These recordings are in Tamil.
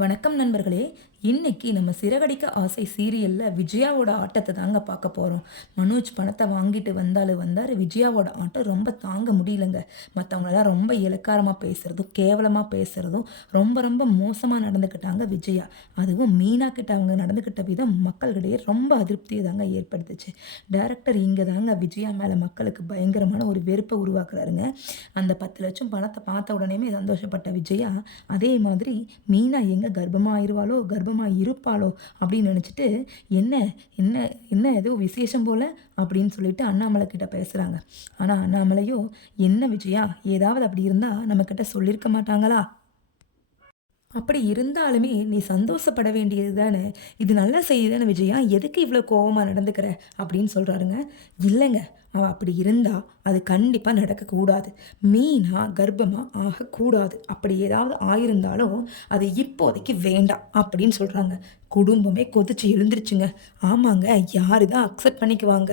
வணக்கம் நண்பர்களே. இன்னைக்கு நம்ம சிறகடிக்க ஆசை சீரியல்ல விஜயாவோட ஆட்டத்தை தாங்க பார்க்க போறோம். மனோஜ் பணத்தை வாங்கிட்டு வந்தாரு. விஜயாவோட ஆட்டம் ரொம்ப தாங்க முடியலங்க. மற்றவங்களெல்லாம் ரொம்ப இளக்காரமா பேசுறதும், கேவலமா பேசுறதும், ரொம்ப ரொம்ப மோசமா நடந்துக்கிட்டாங்க விஜயா. அதுவும் மீனா கிட்ட அவங்க நடந்துக்கிட்ட விதம் மக்களிடையே ரொம்ப அதிருப்தியை தாங்க ஏற்படுத்துச்சு. டைரக்டர் இங்கே தாங்க விஜயா மேலே மக்களுக்கு பயங்கரமான ஒரு வெறுப்பை உருவாக்குறாருங்க. அந்த 10 லட்சம் பணத்தை பார்த்த உடனேமே சந்தோஷப்பட்ட விஜயா, அதே மாதிரி மீனா கர்ப்பமா ஆயிருவாளோ, கர்ப்பமா இருப்பாளோ அப்படின்னு நினச்சிட்டு, என்ன என்ன என்ன ஏதோ விசேஷம் போல அப்படின்னு சொல்லிட்டு அண்ணாமலை கிட்ட பேசுறாங்க. ஆனா அண்ணாமலையோ, என்ன விஜயா, ஏதாவது அப்படி இருந்தா நம்மக்கிட்ட சொல்லியிருக்க மாட்டாங்களா? அப்படி இருந்தாலுமே நீ சந்தோஷப்பட வேண்டியது தானே. இது நல்ல செய்தி தானே விஜயா, எதுக்கு இவ்வளோ கோவமா நடந்துக்கிற அப்படின்னு சொல்றாருங்க. இல்லைங்க, அவ அப்படி இருந்தா அது கண்டிப்பாக நடக்கக்கூடாது. மீனா கர்ப்பமாக ஆகக்கூடாது. அப்படி ஏதாவது ஆயிருந்தாலும் அது இப்போதைக்கு வேண்டாம் அப்படின்னு சொல்கிறாங்க. குடும்பமே கொதிச்சு எழுந்திருச்சுங்க. ஆமாங்க, யாரு தான் அக்செப்ட் பண்ணிக்குவாங்க?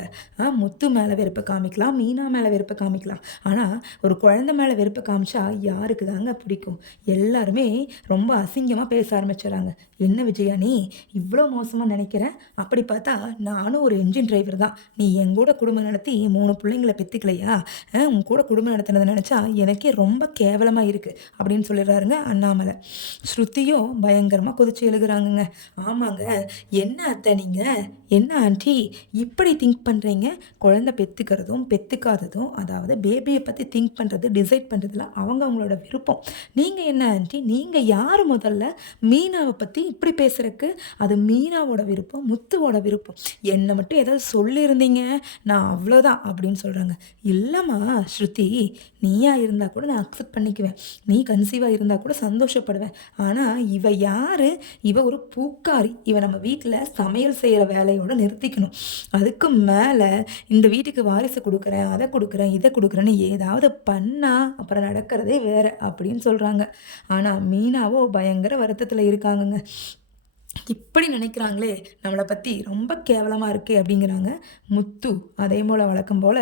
முத்து மேலே வெறுப்பை காமிக்கலாம், மீனா மேலே வெறுப்பை காமிக்கலாம். ஆனால் ஒரு குழந்தை மேலே வெறுப்பை காமிச்சா யாருக்கு தாங்க பிடிக்கும்? எல்லாருமே ரொம்ப அசிங்கமாக பேச ஆரம்பிச்சிடறாங்க. என்ன விஜயா, நீ இவ்வளோ மோசமாக நினைக்கிற? அப்படி பார்த்தா நானும் ஒரு என்ஜின் டிரைவர் தான். நீ என் கூட குடும்பம் நடத்தி 3 பிள்ளைங்களை பெற்றுக்கலையா? உன் கூட குடும்பம் நடத்தினதை நினச்சா எனக்கே ரொம்ப கேவலமாக இருக்குது அப்படின்னு சொல்லிடுறாருங்க அண்ணாமலை. ஸ்ருதியும் பயங்கரமாக கொதிச்சு எழுகிறாங்கங்க. ஆமாங்க, என்ன அத்தை நீங்கள், என்ன ஆண்டி இப்படி திங்க் பண்ணுறீங்க? குழந்தை பெற்றுக்கிறதும் பெற்றுக்காததும், அதாவது பேபியை பற்றி திங்க் பண்ணுறது, டிசைட் பண்ணுறதுல அவங்களோட விருப்பம். நீங்கள் என்ன ஆண்டி, நீங்கள் யார் முதல்ல மீனாவை பற்றி இப்படி பேசுகிறக்கு? அது மீனாவோட விருப்பம், முத்துவோட விருப்பம். என்னை மட்டும் ஏதாவது சொல்லியிருந்தீங்க நான் அவ்வளோதான் அப்படின்னு சொல்கிறாங்க. இல்லைம்மா ஸ்ருதி, நீயா இருந்தால் கூட நான் அக்செப்ட் பண்ணிக்குவேன். நீ கன்சீவாக இருந்தால் கூட சந்தோஷப்படுவேன். ஆனால் இவ யார்? இவ ஒரு பூக்காரி. இவ நம்ம வீட்டில் சமையல் செய்கிற வேலையோடு நிறுத்திக்கணும். அதுக்கு மேலே இந்த வீட்டுக்கு வாரிசு கொடுக்குறேன், அதை கொடுக்குறேன், இதை கொடுக்குறேன்னு ஏதாவது பண்ணால் அப்புறம் நடக்கிறதே வேறு அப்படின்னு சொல்கிறாங்க. ஆனால் மீனாவோ பயங்கர வருத்தத்தில் இருக்காங்கங்க. இப்படி நினைக்கிறாங்களே நம்மளை பற்றி, ரொம்ப கேவலமாக இருக்கே அப்படிங்கிறாங்க. முத்து அதே போல் வழக்கம் போல்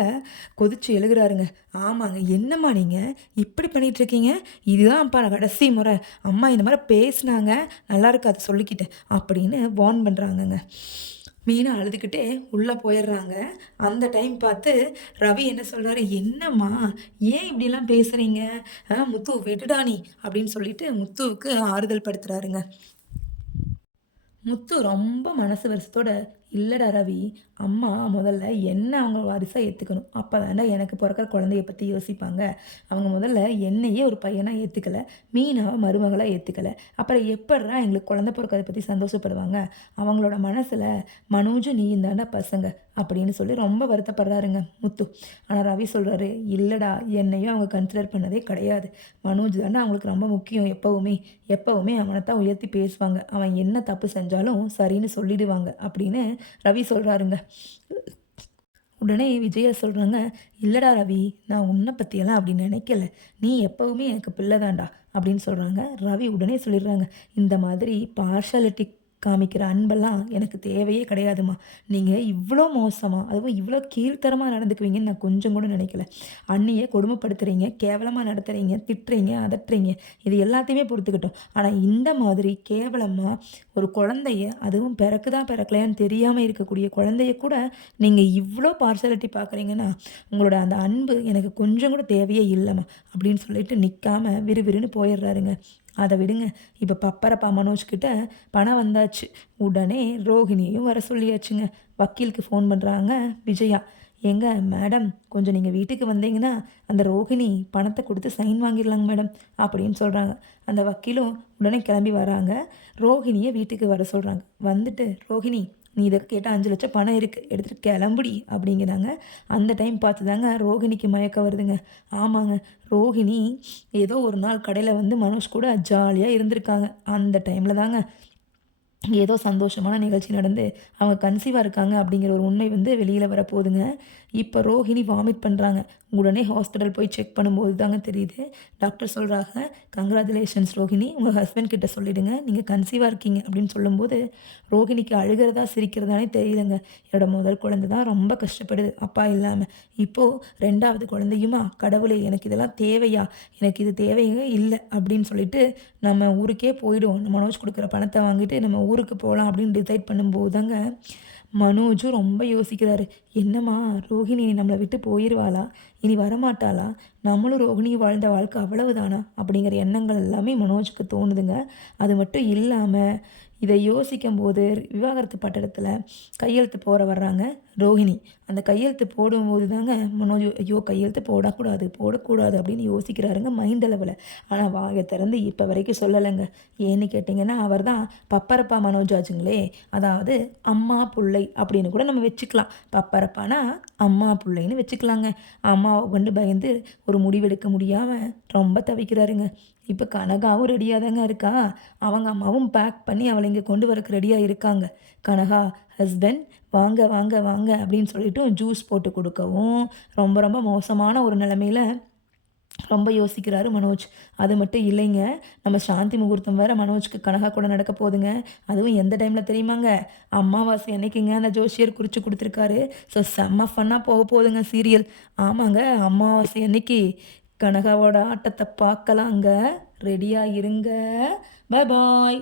கொதிச்சு எழுகிறாருங்க. ஆமாங்க, என்னம்மா நீங்கள் இப்படி பண்ணிகிட்ருக்கீங்க? இதுதான் அப்பா கடைசி முறை. அம்மா இந்த மாதிரி பேசினாங்க, நல்லா இருக்காது சொல்லிக்கிட்டேன் அப்படின்னு வார்ன் பண்ணுறாங்கங்க. மீனா அழுதுகிட்டே உள்ளே போயிடுறாங்க. அந்த டைம் பார்த்து ரவி என்ன சொல்கிறாரு, என்னம்மா ஏன் இப்படிலாம் பேசுகிறீங்க? முத்து விடுடா நீ அப்படின்னு சொல்லிட்டு முத்துவுக்கு ஆறுதல் படுத்துறாருங்க. முத்து ரொம்ப மனசு வருஷத்தோட, இல்லைடா ரவி, அம்மா முதல்ல என்ன அவங்க வாரிசாக ஏற்றுக்கணும். அப்போ தாண்டா எனக்கு பிறக்கிற குழந்தைய பற்றி யோசிப்பாங்க. அவங்க முதல்ல என்னையே ஒரு பையனாக ஏற்றுக்கலை, மீனாவை மருமகளாக ஏற்றுக்கலை. அப்புறம் எப்பட்றா எங்களுக்கு குழந்தை பிறக்கிறத பற்றி சந்தோஷப்படுவாங்க? அவங்களோட மனசில் மனோஜும் நீயும் தாண்டா பசங்க அப்படின்னு சொல்லி ரொம்ப வருத்தப்படுறாருங்க முத்து. ஆனால் ரவி சொல்கிறாரு, இல்லைடா, என்னையும் அவங்க கன்சிடர் பண்ணதே கிடையாது. மனோஜ் தாண்டா அவங்களுக்கு ரொம்ப முக்கியம். எப்போவுமே எப்போவுமே அவனை தான் உயர்த்தி பேசுவாங்க. அவன் என்ன தப்பு செஞ்சாலும் சரின்னு சொல்லிடுவாங்க அப்படின்னு ரவி சொல்கிறாருங்க. உடனே விஜயா சொல்கிறாங்க, இல்லைடா ரவி, நான் உன்னை பற்றியெல்லாம் அப்படி நினைக்கல. நீ எப்போவுமே எனக்கு பிள்ளை தான்டா அப்படின்னு சொல்கிறாங்க. ரவி உடனே சொல்லிடுறாங்க, இந்த மாதிரி பார்ஷாலிட்டி காமிக்கிற அன்பெல்லாம் எனக்கு தேவையே கிடையாதுமா. நீங்கள் இவ்வளோ மோசமாக, அதுவும் இவ்வளோ கீழ்த்தரமாக நடந்துக்குவீங்கன்னு நான் கொஞ்சம் கூட நினைக்கல. அண்ணியை கொடுமைப்படுத்துகிறீங்க, கேவலமாக நடத்துகிறீங்க, திட்டுறீங்க, அதட்டுறீங்க, இது எல்லாத்தையுமே பொறுத்துக்கிட்டோம். ஆனால் இந்த மாதிரி கேவலமாக ஒரு குழந்தைய, அதுவும் பிறக்கலையான்னு தெரியாமல் இருக்கக்கூடிய குழந்தைய கூட நீங்கள் இவ்வளோ பார்சாலிட்டி பார்க்குறீங்கன்னா, உங்களோட அந்த அன்பு எனக்கு கொஞ்சம் கூட தேவையே இல்லைம்மா அப்படின்னு சொல்லிட்டு நிற்காம விறுவிறுன்னு போயிடுறாருங்க. அதை விடுங்க, இப்போ பப்பரப்பா மனோஜ்கிட்ட பணம் வந்தாச்சு. உடனே ரோஹிணியையும் வர சொல்லியாச்சுங்க. வக்கீலுக்கு ஃபோன் பண்ணுறாங்க விஜயா. ஏங்க மேடம், கொஞ்சம் நீங்கள் வீட்டுக்கு வந்தீங்கன்னா அந்த ரோஹிணி பணத்தை கொடுத்து சைன் வாங்கிடலாங்க மேடம் அப்படின்னு சொல்கிறாங்க. அந்த வக்கீலும் உடனே கிளம்பி வராங்க. ரோஹிணியை வீட்டுக்கு வர சொல்கிறாங்க. வந்துட்டு, ரோஹிணி, நீ இதை கேட்டால் 5 லட்சம் பணம் இருக்குது, எடுத்துகிட்டு கிளம்புடி அப்படிங்கிறாங்க. அந்த டைம் பார்த்து தாங்க ரோஹிணிக்கு மயக்கம் வருதுங்க. ஆமாங்க, ரோஹிணி ஏதோ ஒரு நாள் கடையில் வந்து மனோஜ் கூட ஜாலியாக இருந்திருக்காங்க. அந்த டைமில் தாங்க ஏதோ சந்தோஷமான நிகழ்ச்சி நடந்து அவங்க கன்சீவா இருக்காங்க அப்படிங்கிற ஒரு உண்மை வந்து வெளியில வரப்போகுதுங்க. இப்ப ரோஹிணி வாமிட் பண்றாங்க. உடனே ஹாஸ்பிட்டல் போய் செக் பண்ணும்போது தாங்க தெரியுது. டாக்டர் சொல்றாங்க, "கங்ராச்சுலேஷன்ஸ் ரோஹிணி. உங்க ஹஸ்பண்ட் கிட்ட சொல்லிடுங்க. நீங்க கன்சீவா இருக்கீங்க." அப்படின்னு சொல்லும்போது, ரோஹிணிக்கு அழுகிறதா, சிரிக்கிறதானே தெரியலங்க. என்னோட முதல் குழந்தை தான் ரொம்ப கஷ்டப்படுது, அப்பா இல்லாம. இப்போ 2வது குழந்தையுமா? கடவுளே! எனக்கு இதெல்லாம் தேவையா? எனக்கு இது தேவையே இல்ல. அப்படின்னு சொல்லிட்டு நம்ம ஊருக்கே போயிடுவோம். மனோஜ் குடுக்குற பணத்த வாங்கிட்டு நம்ம ஊருக்கு போலாம் அப்படின்னு டிசைட் பண்ணும்போது தாங்க, மனோஜும் ரொம்ப யோசிக்கிறாரு. என்னம்மா ரோஹிணி நம்மள விட்டு போயிருவாளா? இனி வரமாட்டாளா? நம்மளும் ரோஹிணியும் வாழ்ந்த வாழ்க்கை அவ்வளவுதானா? அப்படிங்கிற எண்ணங்கள் எல்லாமே மனோஜுக்கு தோணுதுங்க. அது மட்டும் இல்லாம, இத யோசிக்கும்போது விவாகரத்து பத்திரத்தில கையெழுத்து போட வர்றாங்க ரோஹிணி. அந்த கையெழுத்து போடும்போது தாங்க மனோஜ், ஐயோ! கையெழுத்து போடக்கூடாது, போடக்கூடாது அப்படின்னு யோசிக்கிறாருங்க மைண்ட் அளவுல. ஆனா வாய திறந்து இப்ப வரைக்கும் சொல்லலங்க. ஏன்னு கேட்டீங்கன்னா, அவர் தான் பப்பரப்பா மனோஜ் ஆச்சுங்களே! அதாவது அம்மா, புள்ளை அப்படின்னு கூட நம்ம வச்சுக்கலாம். பப்பரப்பானா அம்மா, புள்ளைன்னு வச்சுக்கலாங்க. அம்மாவ கண்டு பயந்து ஒரு முடிவெடுக்க முடியாம ரொம்ப தவிக்கிறாருங்க. இப்ப கனகாவும் ரெடியா தாங்க இருக்கா. அவங்க அம்மாவும் பேக் பண்ணி அவள இங்க கொண்டு வரக்கு ரெடியா இருக்காங்க. கனகா ஹஸ்பண்ட் வாங்க, வாங்க, வாங்க அப்படின்னு சொல்லிட்டு ஜூஸ் போட்டு குடுக்கவும், ரொம்ப ரொம்ப மோசமான ஒரு நிலைமையில ரொம்ப யோசிக்கிறாரு மனோஜ். அது மட்டும் இல்லைங்க, நம்ம சாந்தி முகூர்த்தம் வேற மனோஜ்க்கு கனகா கூட நடக்க போதுங்க. அதுவும் எந்த டைம்ல தெரியுமாங்க? அமாவாசை அன்னைக்குங்க அந்த ஜோசியர் குறிச்சு குடுத்துருக்காரு. ஸோ செம்ம ஃபன்னா போகுதுங்க சீரியல். ஆமாங்க, அமாவாசை அன்னைக்கு கனகாவோட ஆட்டத்த பார்க்கலாங்க. ரெடியா இருங்க. பாய் பாய்.